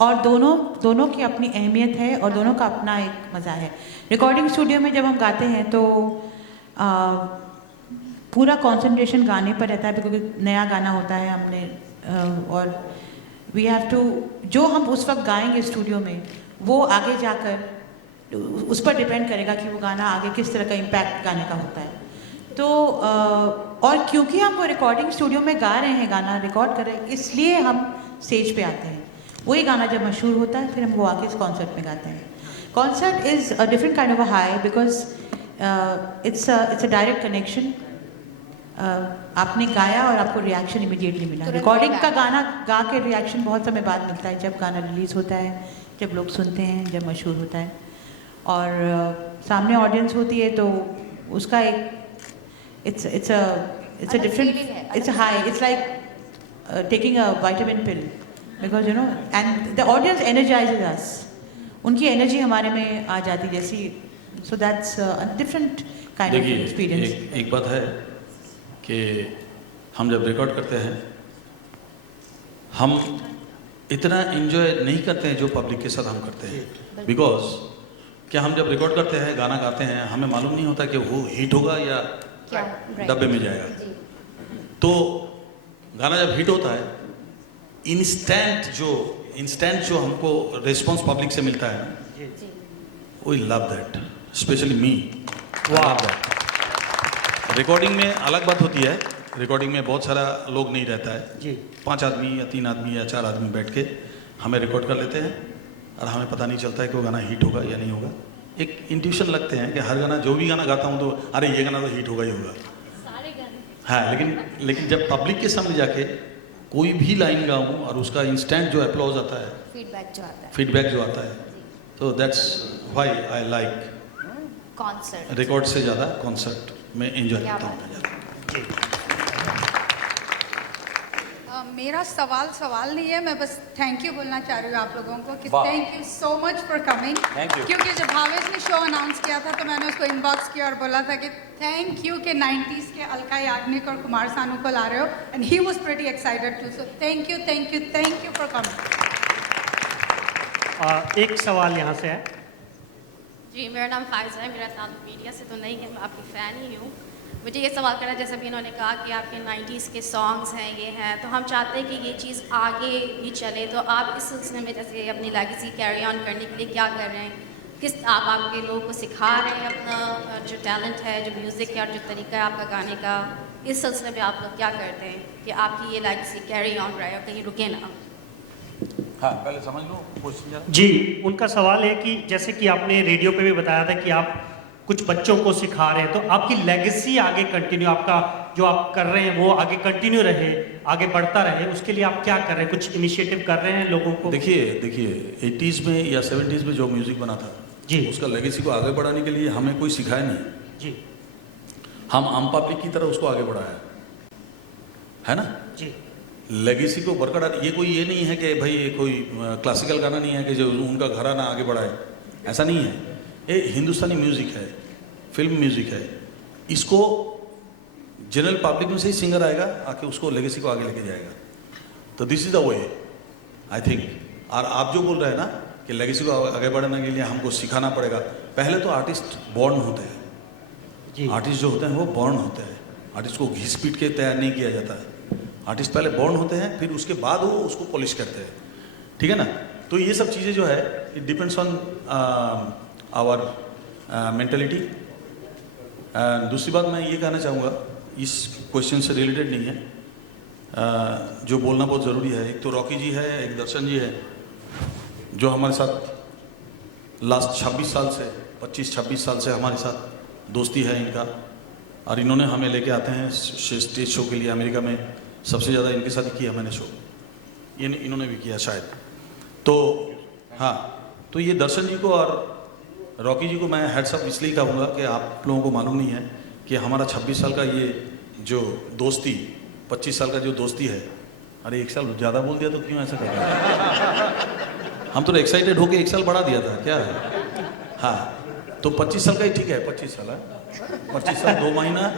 और दोनों की अपनी अहमियत है, और दोनों का अपना एक मज़ा है। रिकॉर्डिंग स्टूडियो में जब हम गाते हैं तो पूरा कंसंट्रेशन गाने पर रहता है, क्योंकि नया गाना होता है हमने, और वी हैव टू, जो हम उस वक्त गाएंगे स्टूडियो में, वो आगे जाकर उस पर डिपेंड करेगा कि वो गाना आगे किस तरह का इम्पैक्ट गाने का होता है। तो और क्योंकि हम वो रिकॉर्डिंग स्टूडियो में गा रहे हैं, गाना रिकॉर्ड कर रहे हैं, इसलिए हम स्टेज पे आते हैं। वही गाना जब मशहूर होता है, फिर हम वो आके इस कॉन्सर्ट में गाते हैं। Concert is a different kind of a high, because it's a direct connection. आपने गाया और आपको रिएक्शन इमीडिएटली मिला। रिकॉर्डिंग का गाना गा के रिएक्शन बहुत समय बाद मिलता है, जब गाना रिलीज़ होता है, जब लोग सुनते हैं, जब मशहूर होता है, और सामने ऑडियंस होती है, तो उसका एक it's a different, it's a high, it's like taking a vitamin pill, because you know, and the audience energizes us, उनकी एनर्जी हमारे में आ जाती जैसी, so that's a different kind of experience. एक बात है कि हम जब रिकॉर्ड करते हैं, हम इतना एंजॉय नहीं करते हैं जो पब्लिक के साथ हम करते हैं, बिकॉज क्या हम जब रिकॉर्ड करते हैं, गाना गाते हैं, हमें मालूम नहीं होता कि वो हिट होगा या डब्बे में जाएगा। तो गाना जब हिट होता है, इंस्टेंट जो हमको रिस्पॉन्स पब्लिक से मिलता है, we love that, specially me, love that. Recording में अलग बात होती है, रिकॉर्डिंग में बहुत सारा लोग नहीं रहता है जी, 5 आदमी या 3 आदमी या 4 आदमी बैठ के हमें रिकॉर्ड कर लेते हैं, और हमें पता नहीं चलता है कि वो गाना हिट होगा या नहीं होगा। एक इंट्यूशन लगते हैं कि हर गाना, जो भी गाना गाता हूँ तो अरे ये गाना तो हिट होगा ही होगा सारे गाने। हाँ, लेकिन जब पब्लिक के सामने जाके कोई भी लाइन गाऊँ और उसका इंस्टेंट जो अप्लॉज आता है, फीडबैक जो आता है, तो that's why I like concert. Record से ज़्यादा कॉन्सर्ट में एंजॉय करता हूँ। मेरा सवाल नहीं है, मैं बस थैंक यू बोलना चाह रही हूँ आप लोगों को कि thank you so much for coming. क्योंकि जब भावेश ने शो अनाउंस किया था, तो मैंने उसको इनबॉक्स किया और बोला था कि थैंक यू कि 90s के अलका याग्निक और कुमार सानू को ला रहे हो, and he was pretty excited to, so thank you for coming. एक सवाल यहाँ से है जी। मेरा नाम फाइज़ा है, मेरा ताल्लुक मीडिया से तो नहीं है, मैं आपकी फ़ैन ही हूँ। मुझे ये सवाल करना, जैसा भी इन्होंने कहा कि आपके 90s के सॉन्ग्स हैं, ये हैं, तो हम चाहते हैं कि ये चीज़ आगे भी चले, तो आप इस सिलसिले में जैसे अपनी लेगेसी कैरी ऑन करने के लिए क्या कर रहे हैं? किस आप आपके लोगों को सिखा रहे हैं अपना जो टैलेंट है, जो म्यूज़िक है और जो तरीका है आपका गाने का, इस सिलसिले में आप लोग क्या करते हैं कि आपकी ये लेगेसी कैरी ऑन रहे और कहीं रुके ना? हाँ, पहले समझ लो क्वेश्चन जी। उनका सवाल है कि जैसे कि आपने रेडियो पे भी बताया था कि आप कुछ बच्चों को सिखा रहे हैं, तो आपकी लेगेसी आगे कंटिन्यू, आपका जो आप कर रहे हैं वो आगे कंटिन्यू रहे, आगे बढ़ता रहे, उसके लिए आप क्या कर रहे हैं? कुछ इनिशिएटिव कर रहे हैं लोगों को? देखिए 80s में या 70s में जो म्यूज़िक बना था, जी। उसका लेगेसी को आगे बढ़ाने के लिए हमें कोई सिखाया नहीं जी। हम आम पापड़ी की तरह उसको आगे बढ़ाया है ना जी। लेगेसी को बरकरार, ये नहीं है कि भाई ये कोई क्लासिकल गाना नहीं है कि जो उनका घराना आगे बढ़ाए, ऐसा नहीं है। ये हिंदुस्तानी म्यूजिक है, फिल्म म्यूजिक है, इसको जनरल पब्लिक में से ही सिंगर आएगा आके उसको लेगेसी को आगे लेके जाएगा। तो this is the way I think. और आप जो बोल रहे हैं ना कि लेगेसी को आगे बढ़ाने के लिए हमको सिखाना पड़ेगा, पहले तो आर्टिस्ट बॉर्न होते हैं। आर्टिस्ट जो होते हैं वो बॉर्न होते हैं, आर्टिस्ट को घिस पीट के तैयार नहीं किया जाता है। आर्टिस्ट पहले बॉर्न होते हैं, फिर उसके बाद वो उसको पॉलिश करते हैं, ठीक है ना। तो ये सब चीज़ें जो है it depends on our mentality. दूसरी बात मैं ये कहना चाहूँगा, इस क्वेश्चन से रिलेटेड नहीं है, जो बोलना बहुत ज़रूरी है। एक तो रॉकी जी है, एक दर्शन जी है, जो हमारे साथ लास्ट 26 साल से 25-26 साल से हमारे साथ दोस्ती है इनका, और इन्होंने हमें लेके आते हैं स्टेज शो के लिए। अमेरिका में सबसे ज़्यादा इनके साथ ही किया मैंने शो, ये इन्होंने भी किया शायद। तो हाँ, तो ये दर्शन जी को और रॉकी जी को मैं हेड्स अप इसलिए कहूँगा कि आप लोगों को मालूम नहीं है कि हमारा 26 साल का ये जो दोस्ती, 25 साल का जो दोस्ती है, अरे 1 साल ज़्यादा बोल दिया तो क्यों ऐसा कर रहे हैं? हम तो एक्साइटेड होके 1 साल बढ़ा दिया था, क्या है? हाँ, तो 25 साल का ही ठीक है, 25 साल है, 25 साल 2 महीना,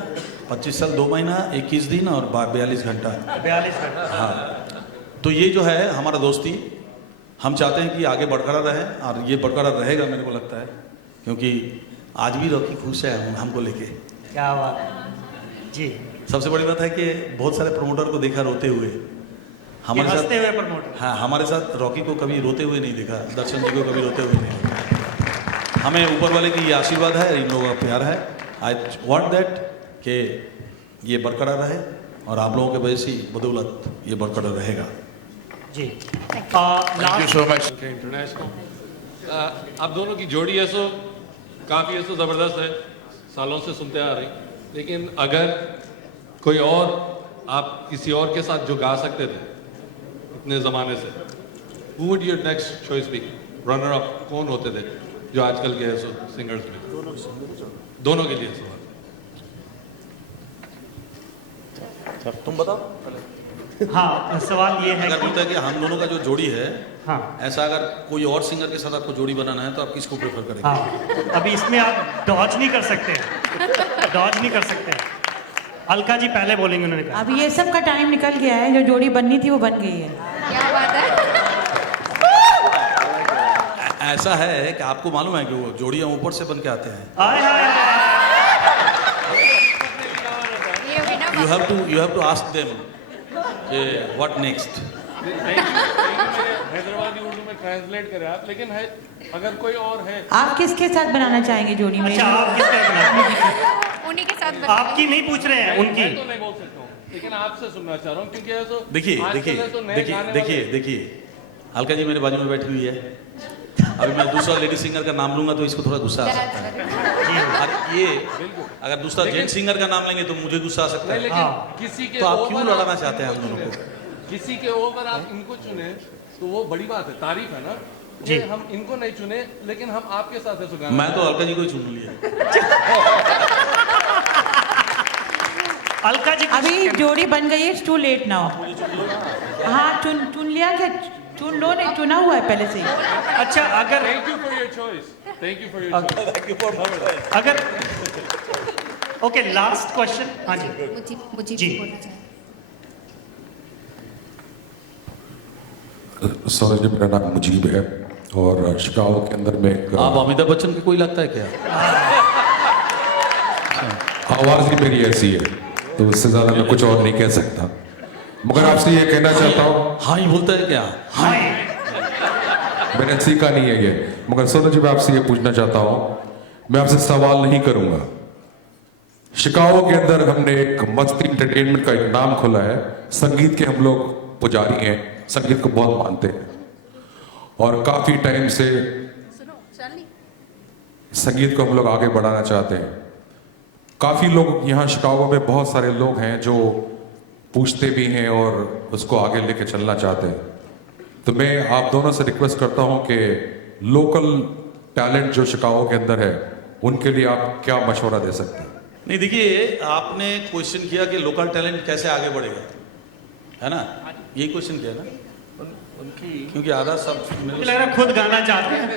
25 साल 2 महीना 21 दिन और 42 घंटा। 42 घंटा। हाँ, तो ये जो है हमारा दोस्ती, हम चाहते हैं कि आगे बरकरार रहे, और ये बरकरार रहेगा मेरे को लगता है, क्योंकि आज भी रॉकी खुश है हमको लेके। क्या बात है जी। सबसे बड़ी बात है कि बहुत सारे प्रमोटर को देखा रोते हुए, हमारे साथ हंसते हुए प्रमोटर। हाँ, हमारे साथ रॉकी को कभी रोते हुए नहीं देखा, दर्शन जी को कभी रोते हुए नहीं देखा। हमें ऊपर वाले की ये आशीर्वाद है, इन लोगों का प्यार है। आई वांट दैट कि ये बरकरार रहे, और आप लोगों के वजह से बदौलत ये बरकरार रहेगा जी। Thank you so much. International आप दोनों की जोड़ी है सो काफ़ी है सो ज़बरदस्त है, सालों से सुनते आ रही। लेकिन अगर कोई और आप किसी और के साथ जो गा सकते थे इतने ज़माने से, who would your next choice be? Runner up कौन होते थे जो आजकल के सिंगर्स में? दोनों के लिए सवाल। तुम बताओ। हाँ, सवाल ये है अगर बोलता है कि हम दोनों का जो जोड़ी है, हाँ, ऐसा अगर कोई और सिंगर के साथ आपको जोड़ी बनाना है तो आप किसको प्रेफर करेंगे? हाँ, अभी इसमें आप डॉज नहीं कर सकते, डॉज नहीं कर सकते। अलका जी पहले बोलेंगे, उन्होंने कहा। अब ये सब का टाइम निकल गया है, जो जोड़ी बननी थी वो बन गई है। क्या बात है। ऐसा है कि आपको मालूम है कि वो जोड़ियां ऊपर से बन के आते हैं। You have to ask them what next. Hyderabadi Urdu में ट्रांसलेट करें आप, लेकिन है अगर कोई और है। आप किसके साथ बनाना चाहेंगे जोड़ी में? अच्छा, आप किसके साथ बनाना? उन्हीं के साथ आपकी नहीं पूछ रहे हैं, उनकी। मैं तो नहीं बोल सकता हूँ, लेकिन आपसे सुनना चाह रहा हूँ, क्योंकि ऐसा देखिए अलका जी मेरे बाजू में बैठी हुई है। अभी मैं दूसरा लेडी सिंगर का नाम लूंगा तो इसको थोड़ा गुस्सा आ सकता है, और ये अगर दूसरा जेंट सिंगर का नाम लेंगे तो मुझे गुस्सा आ सकता है। किसी के तो आप क्यों लड़ाना चाहते हैं हम दोनों को? किसी के ओवर आप इनको चुने तो वो बड़ी बात है, तारीफ है ना जी। हम इनको नहीं चुने, लेकिन हम आपके साथ है सुगाना। मैं तो अलका जी को ही चुन लिया। अलका जी अभी जोड़ी बन गई है, इट्स टू लेट नाउ। हाँ, चुन लिया क्या? चुन लो, नहीं चुना हुआ है पहले से ही। अच्छा, अगर thank you for your choice, thank you for your choice. अगर ओके, लास्ट क्वेश्चन। हाँ जी, मुझे जी। बोलना चाहिए। सॉरी जी, मेरा नाम मुजीब है और शिकागो के अंदर में एक आप अमिताभ बच्चन के कोई लगता है क्या? आवाज़ ही मेरी ऐसी है, तो उससे ज़्यादा मैं कुछ और नहीं कह सकता, मगर आपसे ये कहना चाहता हूँ। हाँ ही बोलता है क्या? हाँ, मैंने सीखा नहीं है ये, मगर सुनो जी, मैं आपसे ये पूछना चाहता हूँ, मैं आपसे सवाल नहीं करूँगा। शिकागो के अंदर हमने एक मस्ती इंटरटेनमेंट का एक नाम खोला है, संगीत के हम लोग पुजारी हैं, संगीत को बहुत मानते हैं, और काफी टाइम से संगीत को हम लोग आगे बढ़ाना चाहते हैं। काफी लोग यहाँ शिकागो में, बहुत सारे लोग हैं जो पूछते भी हैं और उसको आगे लेके चलना चाहते हैं। तो मैं आप दोनों से रिक्वेस्ट करता हूँ कि लोकल टैलेंट जो शिकागो के अंदर है उनके लिए आप क्या मशवरा दे सकते हैं? नहीं देखिए, आपने क्वेश्चन किया कि लोकल टैलेंट कैसे आगे बढ़ेगा, है ना? यही क्वेश्चन किया ना उनकी, क्योंकि आधा सब मुझे लग रहा है खुद गाना चाहते हैं।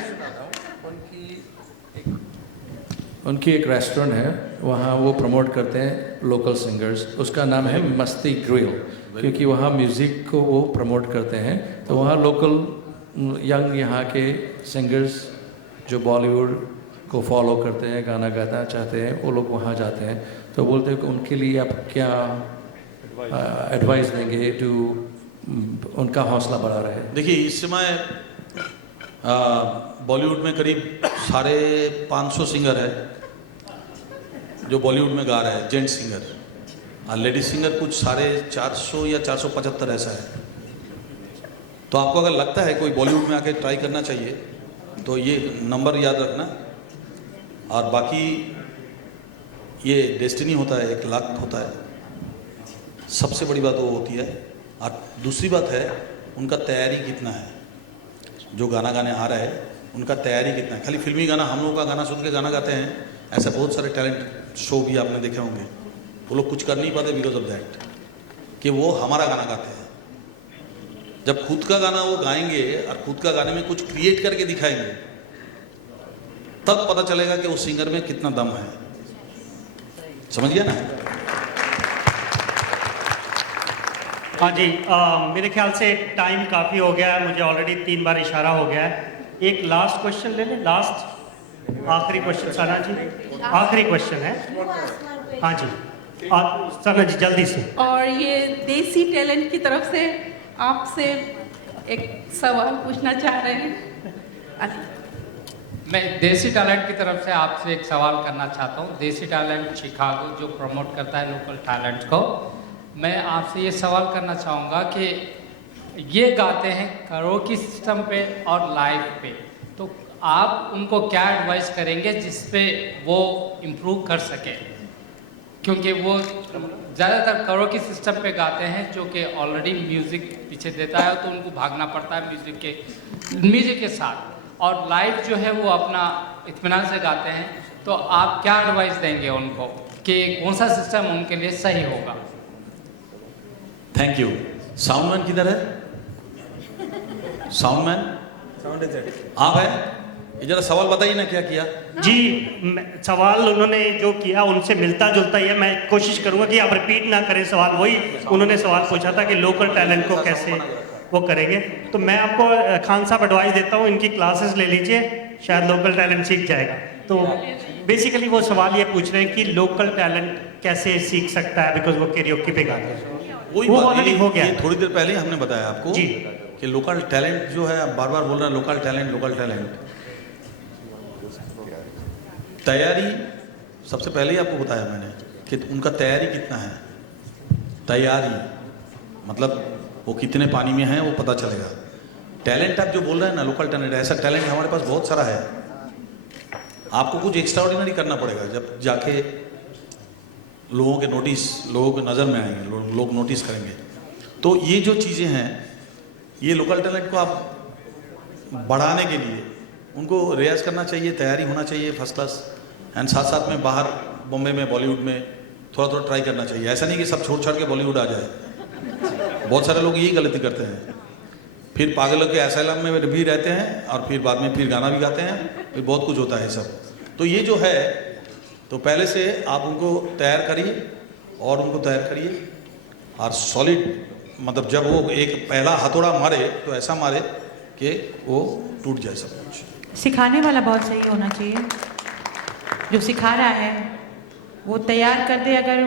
उनकी एक रेस्टोरेंट है, वहाँ वो प्रमोट करते हैं लोकल सिंगर्स, उसका नाम है मस्ती ग्रिल, क्योंकि वहाँ म्यूज़िक को वो प्रमोट करते हैं। तो वहाँ लोकल यंग यहाँ के सिंगर्स जो बॉलीवुड को फॉलो करते हैं, गाना गाना चाहते हैं, वो लोग वहाँ जाते हैं। तो बोलते हैं कि उनके लिए आप क्या एडवाइस देंगे टू उनका हौसला बढ़ा रहे? देखिए, इस समय बॉलीवुड में करीब 550 सिंगर है जो बॉलीवुड में गा रहे हैं, जेंट सिंगर, और लेडीज सिंगर कुछ 450 या 475 ऐसा है। तो आपको अगर लगता है कोई बॉलीवुड में आके ट्राई करना चाहिए तो ये नंबर याद रखना। और बाकी ये डेस्टिनी होता है, एक लक होता है, सबसे बड़ी बात वो होती है। और दूसरी बात है उनका तैयारी कितना है, जो गाना गाने आ रहा है उनका तैयारी कितना है। खाली फिल्मी गाना, हम लोग का गाना सुन के गाना गाते हैं, ऐसा बहुत सारे टैलेंट शो भी आपने देखे होंगे, वो लोग कुछ कर नहीं पाते बिकॉज ऑफ दैट कि वो हमारा गाना गाते हैं। जब खुद का गाना वो गाएंगे और खुद का गाने में कुछ क्रिएट करके दिखाएंगे, तब पता चलेगा कि उस सिंगर में कितना दम है। समझ गया ना? हाँ जी, मेरे ख्याल से टाइम काफ़ी हो गया है, मुझे ऑलरेडी 3 बार इशारा हो गया है। एक लास्ट क्वेश्चन ले लें, लास्ट आखिरी क्वेश्चन सना जी, आखिरी क्वेश्चन है। हाँ जी, सना जी जल्दी से। और ये देसी टैलेंट की तरफ से आपसे एक सवाल पूछना चाह रहे हैं। मैं देसी टैलेंट की तरफ से आपसे एक सवाल करना चाहता हूँ। देसी टैलेंट शिकागो जो प्रमोट करता है लोकल टैलेंट को, मैं आपसे ये सवाल करना चाहूँगा कि ये गाते हैं कराओके सिस्टम पे और लाइव पे, तो आप उनको क्या एडवाइस करेंगे जिसपे वो इम्प्रूव कर सके? क्योंकि वो ज़्यादातर कराओके सिस्टम पे गाते हैं जो कि ऑलरेडी म्यूज़िक पीछे देता है, तो उनको भागना पड़ता है म्यूज़िक के साथ, और लाइव जो है वो अपना इत्मीनान से गाते हैं। तो आप क्या एडवाइस देंगे उनको कि कौन सा सिस्टम उनके लिए सही होगा? Thank you. साउंडमैन किधर है? साउंडमैन आप है? ये जरा सवाल बताइए ना, क्या किया जी? सवाल उन्होंने जो किया उनसे मिलता जुलता ही है। मैं कोशिश करूंगा कि आप रिपीट ना करें सवाल। वही उन्होंने सवाल पूछा था कि लोकल टैलेंट को कैसे वो करेंगे। तो मैं आपको खान साहब एडवाइस देता हूँ, इनकी क्लासेस ले लीजिए, शायद लोकल टैलेंट सीख जाएगा। तो बेसिकली वो सवाल ये पूछ रहे हैं कि लोकल टैलेंट कैसे सीख सकता है, बिकॉज वो कैरियोके पे गाते हैं। वही वो बात, ऑलरेडी हो गया। थोड़ी देर पहले ही हमने बताया आपको जी कि लोकल टैलेंट जो है, बार बार बोल रहे हैं लोकल टैलेंट लोकल टैलेंट। तैयारी सबसे पहले ही आपको बताया मैंने कि उनका तैयारी कितना है। तैयारी मतलब वो कितने पानी में है वो पता चलेगा। टैलेंट आप जो बोल रहे हैं ना, लोकल टैलेंट, ऐसा टैलेंट हमारे पास बहुत सारा है। आपको कुछ एक्स्ट्राऑर्डिनरी करना पड़ेगा, जब जाके लोगों के नज़र में आएंगे, लोग नोटिस करेंगे। तो ये जो चीज़ें हैं, ये लोकल टैलेंट को आप बढ़ाने के लिए उनको रियाज करना चाहिए, तैयारी होना चाहिए फर्स्ट क्लास, एंड साथ साथ में बाहर बॉम्बे में, बॉलीवुड में थोड़ा थोड़ा ट्राई करना चाहिए। ऐसा नहीं कि सब छोड़ के बॉलीवुड आ जाए। बहुत सारे लोग यही गलती करते हैं, फिर पागलों के असाइलम में भी रहते हैं और फिर बाद में फिर गाना भी गाते हैं, फिर बहुत कुछ होता है सब। तो ये जो है, तो पहले से आप उनको तैयार करिए और उनको तैयार करिए, और सॉलिड, मतलब जब वो एक पहला हथौड़ा मारे तो ऐसा मारे कि वो टूट जाए सब कुछ। सिखाने वाला बहुत सही होना चाहिए, जो सिखा रहा है वो तैयार कर दे। अगर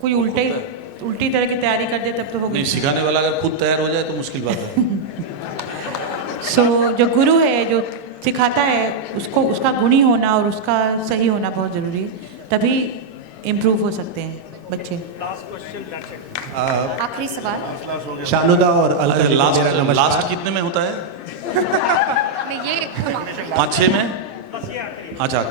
कोई उल्टी तरह की तैयारी कर दे तब तो हो गई। नहीं, सिखाने वाला अगर खुद तैयार हो जाए तो मुश्किल बात है। सो जो गुरु है, जो सिखाता है, उसको उसका गुणी होना और उसका सही होना बहुत ज़रूरी है, तभी इम्प्रूव हो सकते हैं बच्चे। आखिरी सवाल शानुदा और अलका जी को मेरा नमस्कार। लास्ट कितने में होता है? नहीं, ये 5-6 में। अच्छा,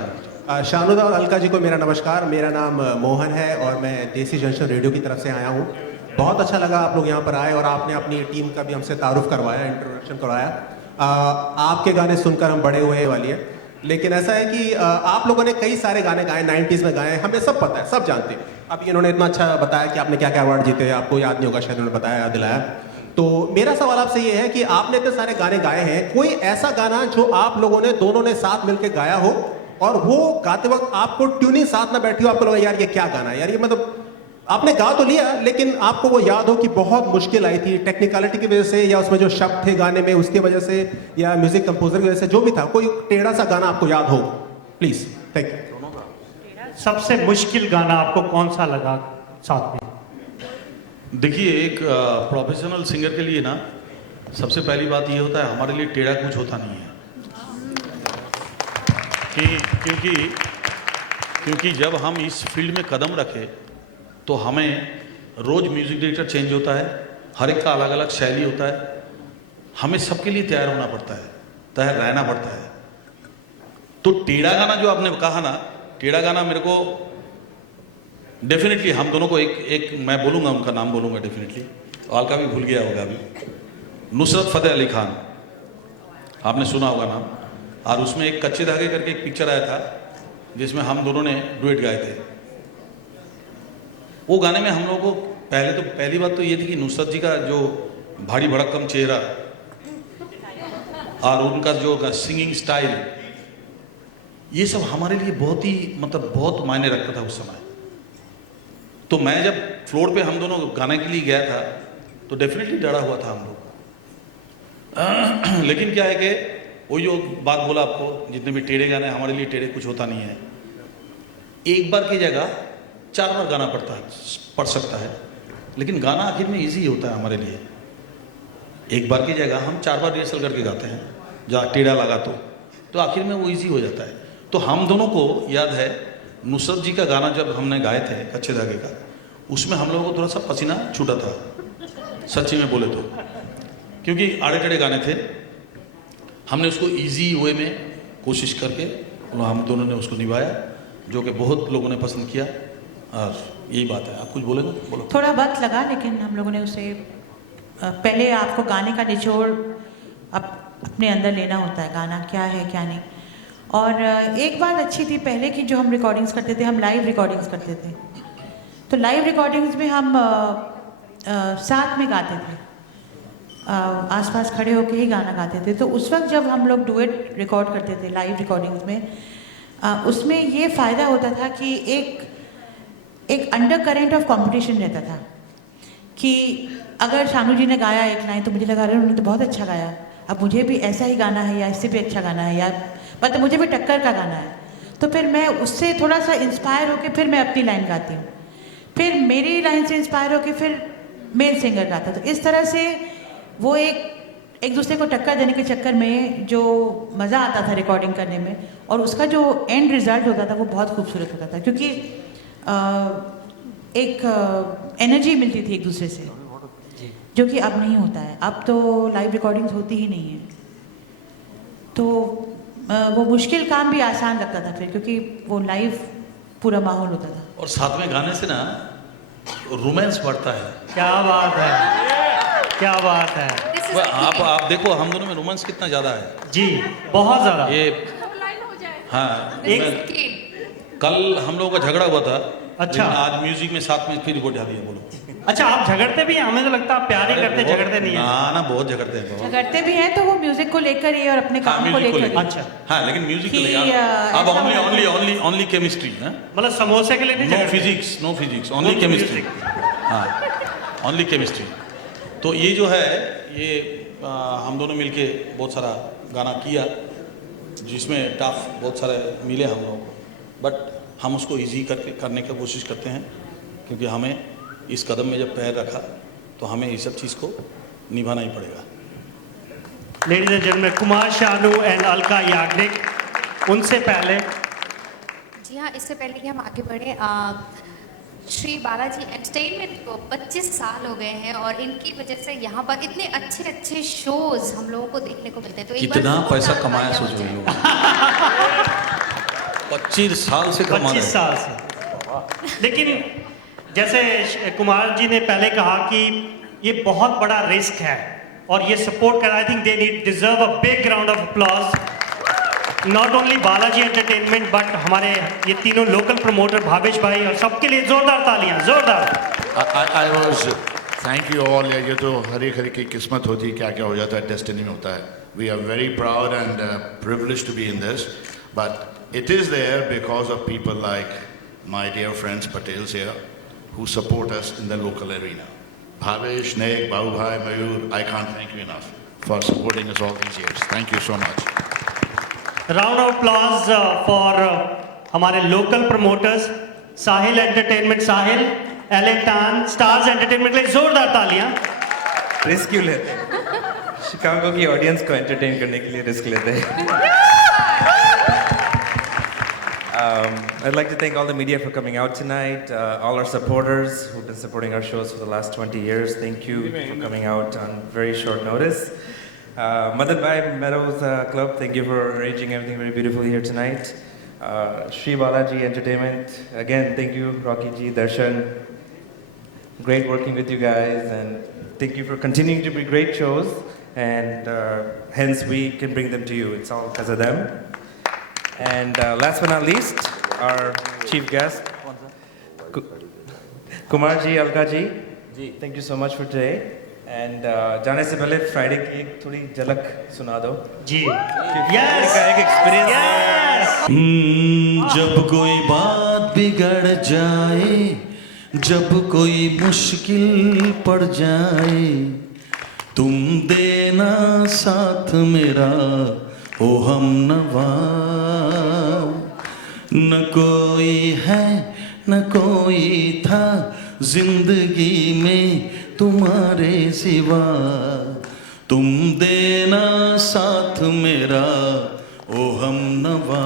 शानुदा और अलका जी को मेरा नमस्कार। मेरा नाम मोहन है और मैं देसी जंक्शन रेडियो की तरफ से आया हूँ। बहुत अच्छा लगा आप लोग यहाँ पर आए और आपने अपनी टीम का भी हमसे तारुफ करवाया, इंट्रोडक्शन करवाया। आपके गाने सुनकर हम बड़े हुए वाली है। लेकिन ऐसा है कि आप लोगों ने कई सारे गाने गाए, 90s में गाए, हमें सब पता है, सब जानते हैं। अब इन्होंने इतना अच्छा बताया कि आपने क्या क्या अवार्ड जीते, आपको याद नहीं होगा शायद, उन्होंने बताया, याद दिलाया। तो मेरा सवाल आपसे ये है कि आपने इतने सारे गाने गाए हैं, कोई ऐसा गाना जो आप लोगों ने दोनों ने साथ मिलकर गाया हो और वो गाते वक्त आपको ट्यूनिंग साथ ना बैठी हो, आपको लगा यार ये क्या गाना है यार, ये मतलब आपने गा तो लिया लेकिन आपको वो याद हो कि बहुत मुश्किल आई थी टेक्निकलिटी की वजह से, या उसमें जो शब्द थे गाने में उसकी वजह से, या म्यूजिक कंपोजर की वजह से, जो भी था, कोई टेढ़ा सा गाना आपको याद हो प्लीज। Thank you. सबसे मुश्किल गाना आपको कौन सा लगा साथ में? देखिए, एक प्रोफेशनल सिंगर के लिए ना सबसे पहली बात ये होता है, हमारे लिए टेढ़ा कुछ होता नहीं है क्योंकि जब हम इस फील्ड में कदम रखे तो हमें रोज म्यूजिक डायरेक्टर चेंज होता है, हर एक का अलग अलग शैली होता है, हमें सबके लिए तैयार होना पड़ता है, तैयार रहना पड़ता है। तो टेढ़ा गाना जो आपने कहा ना, टेढ़ा गाना मेरे को डेफिनेटली, हम दोनों को एक मैं बोलूँगा, उनका नाम बोलूँगा डेफिनेटली, अलका भी भूल गया होगा अभी, नुसरत फतेह अली खान, आपने सुना होगा नाम। और उसमें एक कच्चे धागे करके एक पिक्चर आया था जिसमें हम दोनों ने डुएट गाए थे। वो गाने में हम लोगों को पहली बात तो ये थी कि नुसरत जी का जो भारी भड़कम चेहरा और उनका जो सिंगिंग स्टाइल, ये सब हमारे लिए बहुत ही मतलब बहुत मायने रखता था उस समय। तो मैं जब फ्लोर पे हम दोनों गाने के लिए गया था तो डेफिनेटली डरा हुआ था हम लोग। लेकिन क्या है कि वही जो बात बोला आपको, जितने भी टेढ़े गाने, हमारे लिए टेढ़े कुछ होता नहीं है। एक बार की जगह 4 बार गाना पड़ सकता है, लेकिन गाना आखिर में इजी होता है हमारे लिए। एक बार की जगह हम 4 बार रिहर्सल करके गाते हैं, जहाँ टेढ़ा लगा तो आखिर में वो इजी हो जाता है। तो हम दोनों को याद है नुसरत जी का गाना जब हमने गाए थे कच्चे धागे का, उसमें हम लोगों को थोड़ा सा पसीना छूटा था, सच्ची में बोले तो, क्योंकि आड़े टेढ़े गाने थे। हमने उसको इजी वे में कोशिश करके हम दोनों ने उसको निभाया, जो कि बहुत लोगों ने पसंद किया। और यही बात है। आप कुछ बोलेंगे? बोलो। थोड़ा वक्त लगा, लेकिन हम लोगों ने उसे पहले आपको गाने का निचोड़ अपने अंदर लेना होता है, गाना क्या है क्या नहीं। और एक बात अच्छी थी पहले की, जो हम रिकॉर्डिंग्स करते थे, हम लाइव रिकॉर्डिंग्स करते थे। तो लाइव रिकॉर्डिंग्स में हम साथ में गाते थे, आसपास खड़े होके ही गाना गाते थे। तो उस वक्त जब हम लोग डुएट रिकॉर्ड करते थे लाइव रिकॉर्डिंग्स में, उसमें ये फ़ायदा होता था कि एक अंडर करेंट ऑफ कंपटीशन रहता था कि अगर शानू जी ने गाया एक लाइन तो मुझे लगा रहा उन्होंने तो बहुत अच्छा गाया, अब मुझे भी ऐसा ही गाना है या इससे भी अच्छा गाना है, या मतलब मुझे भी टक्कर का गाना है। तो फिर मैं उससे थोड़ा सा इंस्पायर होकर फिर मैं अपनी लाइन गाती हूँ, फिर मेरी लाइन से इंस्पायर होकर फिर मेल सिंगर गाता। तो इस तरह से वो एक दूसरे को टक्कर देने के चक्कर में जो मज़ा आता था रिकॉर्डिंग करने में, और उसका जो एंड रिजल्ट होता था वो बहुत खूबसूरत होता था, क्योंकि एक एनर्जी मिलती थी एक दूसरे से, जो कि अब नहीं होता है। अब तो लाइव रिकॉर्डिंग्स होती ही नहीं है, तो वो मुश्किल काम भी आसान लगता था फिर, क्योंकि वो लाइव पूरा माहौल होता था। और साथ में गाने से ना रोमांस बढ़ता है। क्या बात है, क्या बात है। आप देखो हम दोनों में रोमांस कितना ज्यादा है। जी बहुत ज्यादा। ये हाँ, कल हम लोगों का झगड़ा हुआ था। अच्छा। आज म्यूजिक में साथ में फिर रिकॉर्ड जा रही है। बोलो। अच्छा, आप झगड़ते भी हैं? हमें तो लगता है आप प्यार ही करते, झगड़ते नहीं है। ना बहुत झगड़ते हैं, बहुत झगड़ते भी हैं तो वो म्यूजिक को लेकर ही और अपने काम को लेकर। अच्छा हाँ, लेकिन म्यूजिक को लेकर अब ओनली केमिस्ट्री है, मतलब समोसे के लिए नहीं, नो फिजिक्स ओनली केमिस्ट्री। हाँ, ओनली केमिस्ट्री। तो ये जो है ये हम दोनों मिलके बहुत सारा गाना किया, जिसमें टफ बहुत सारे मिले हम लोगों को, बट हम उसको इजी करने की कोशिश करते हैं, क्योंकि हमें इस कदम में जब पैर रखा तो हमें इस सब चीज़ को निभाना ही पड़ेगा। Ladies and gentleman, Kumar Sanu and Alka Yagnik. उनसे पहले जी हाँ, इससे पहले कि हम आगे बढ़े, श्री बालाजी एंटरटेनमेंट को 25 साल हो गए हैं और इनकी वजह से यहाँ पर इतने अच्छे अच्छे शोज हम लोगों को देखने को मिलते हैं। तो कितना पैसा कमाया सोच रही हो? 25 साल से कमा रहे हैं। 25 साल से। लेकिन जैसे कुमार जी ने पहले कहा कि ये बहुत बड़ा रिस्क है और ये सपोर्ट कर, I think they deserve a big round of applause not only Balaji entertainment but हमारे ये तीनों लोकल प्रमोटर भावेश भाई और सबके लिए जोरदार तालियां, जोरदार। I was thank you all. ये तो हर एक की किस्मत होती है, क्या क्या हो जाता है, डेस्टिनी में होता है। We are very proud and privileged to be in this, but it is there because of people like my dear friends Patels here who support us in the local arena. Bhavesh, Nek, Babu Bhai, Mayur, I can't thank you enough for supporting us all these years. Thank you so much. Round of applause for हमारे local promoters, साहिल entertainment, साहिल, LA Tan, stars entertainment के लिए जोरदार तालियां। Risk क्यों लेते हैं? Chicago की audience को एंटरटेन करने के लिए रिस्क लेते हैं। I'd like to thank all the media for coming out tonight, all our supporters who've been supporting our shows for the last 20 years. Thank you for coming out on very short notice. Madan Bhai Meadows Club, thank you for arranging everything very beautifully here tonight. Shri Balaji Entertainment, again, thank you, Rocky Ji, Darshan. Great working with you guys, and thank you for continuing to be great shows, and hence we can bring them to you. It's all because of them. And last but not least, our chief guest, Kumar Ji, Alka Ji. Thank you so much for today. And जाने से पहले Friday की एक थोड़ी झलक सुना दो जी। Yes का एक एक्सपीरियंस जब कोई बात बिगड़ जाए, जब कोई मुश्किल पड़ जाए, तुम देना साथ मेरा ओ हमनवा। न कोई है न कोई था जिंदगी में तुम्हारे सिवा, तुम देना साथ मेरा ओ हमनवा,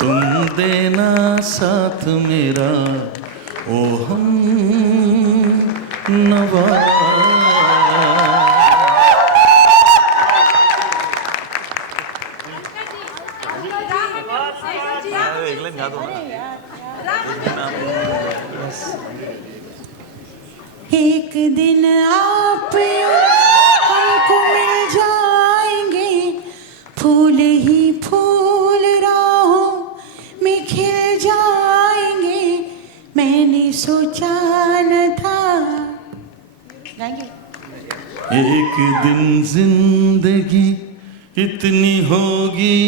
तुम देना साथ मेरा ओ हमनवा। एक दिन आप हमको मिल जाएंगे, फूल ही फूल राहों में खिल जाएंगे, मैंने सोचा न था। एक दिन जिंदगी इतनी होगी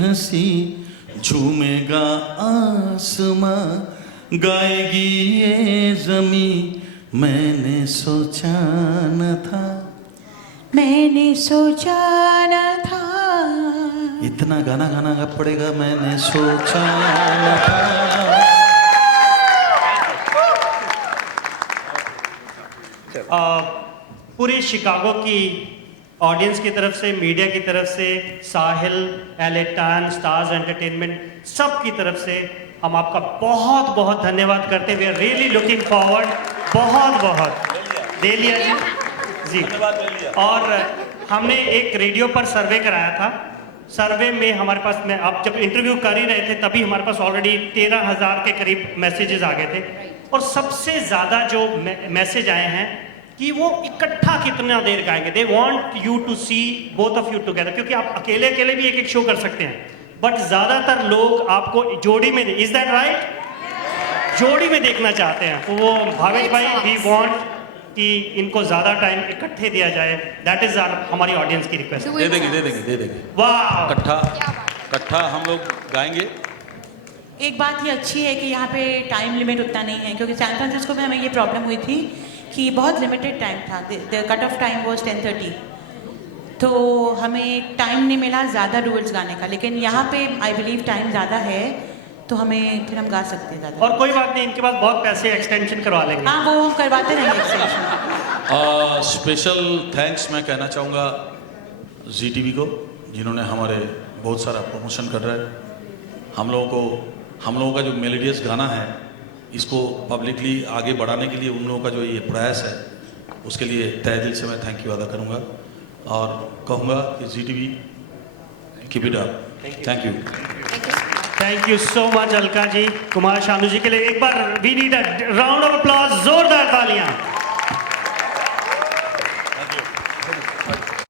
हंसी, झूमेगा आसमां, गाएगी ये ज़मीं, मैंने सोचा न था, मैंने सोचा न था। इतना गाना गाना का पड़ेगा, मैंने सोचा न था। पूरी शिकागो की ऑडियंस की तरफ से, मीडिया की तरफ से, साहिल, LA Tan, स्टार्स एंटरटेनमेंट, सब की तरफ से हम आपका बहुत बहुत धन्यवाद करते हैं। We are really looking forward. बहुत बहुत दे लिया जी। और हमने एक रेडियो पर सर्वे कराया था। सर्वे में हमारे पास, मैं आप जब इंटरव्यू कर ही रहे थे तभी हमारे पास ऑलरेडी 13,000 के करीब मैसेजेस आ गए थे। और सबसे ज़्यादा जो मैसेज आए हैं कि वो इकट्ठा कितना देर गाएंगे। They want you to see both of you together, क्योंकि आप अकेले अकेले भी एक एक शो कर सकते हैं, बट ज़्यादातर लोग आपको जोड़ी में, इज दैट राइट, जोड़ी में देखना चाहते हैं। तो वो भावेश भाई, वी वॉन्ट कि इनको ज़्यादा टाइम इकट्ठे दिया जाए। दैट इज हमारी ऑडियंस की रिक्वेस्ट। दे देंगे। वाह, इकट्ठा हम लोग गाएंगे। एक बात ये अच्छी है कि यहाँ पे टाइम लिमिट उतना नहीं है, क्योंकि सैन फ्रांसिस्को में हमें ये प्रॉब्लम हुई थी कि बहुत लिमिटेड टाइम था। The cut off time was 10:30, तो हमें टाइम नहीं मिला ज़्यादा डुएट्स गाने का। लेकिन यहाँ पे आई बिलीव टाइम ज़्यादा है, तो हमें फिर हम गा सकते हैं ज़्यादा। और कोई बात नहीं, इनके पास बहुत पैसे एक्सटेंशन करवा लेंगे। हाँ, वो हम करवाते रहेंगे एक्सटेंशन। स्पेशल थैंक्स मैं कहना चाहूँगा ZTV को, जिन्होंने हमारे बहुत सारा प्रमोशन कर रहे हैं। हम लोगों का जो मेलोडियस गाना है, इसको पब्लिकली आगे बढ़ाने के लिए उन लोगों का जो ये प्रयास है, उसके लिए तहे दिल से मैं थैंक यू अदा करूँगा और कहूँगा कि ZTV keep it up. Thank you. Thank you so much Alka ji, Kumar Shanu ji के लिए एक बार we need a round of applause, जोरदार तालियां।